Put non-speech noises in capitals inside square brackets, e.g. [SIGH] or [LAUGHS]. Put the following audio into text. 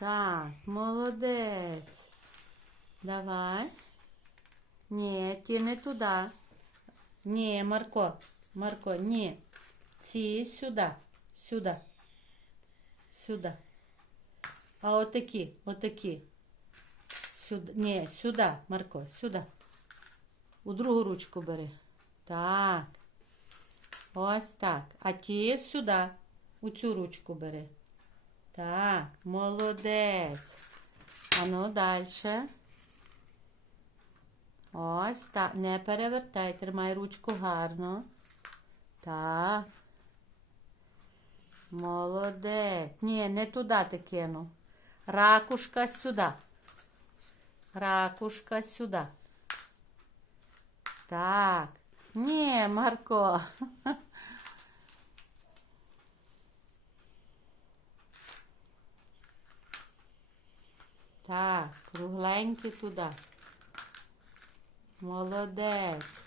Так, молодець. Давай. Ні, ті не туди. Ні, Марко. Марко, ні. Ці сюди. Сюди. Сюди. А отакі, отакі. Сюди. Ні, сюди, Марко, сюди. У другу ручку бери. Так. Ось так. А ті сюди. У цю ручку бери. Так, молодець. А ну далі. Ось так. Не перевертай, тримай ручку гарно. Так. Молодець. Ні, не туди ти кинув. Ракушка сюди. Ракушка сюди. Так. Ні, Марко. [LAUGHS] Так, кругленький туди. Молодець.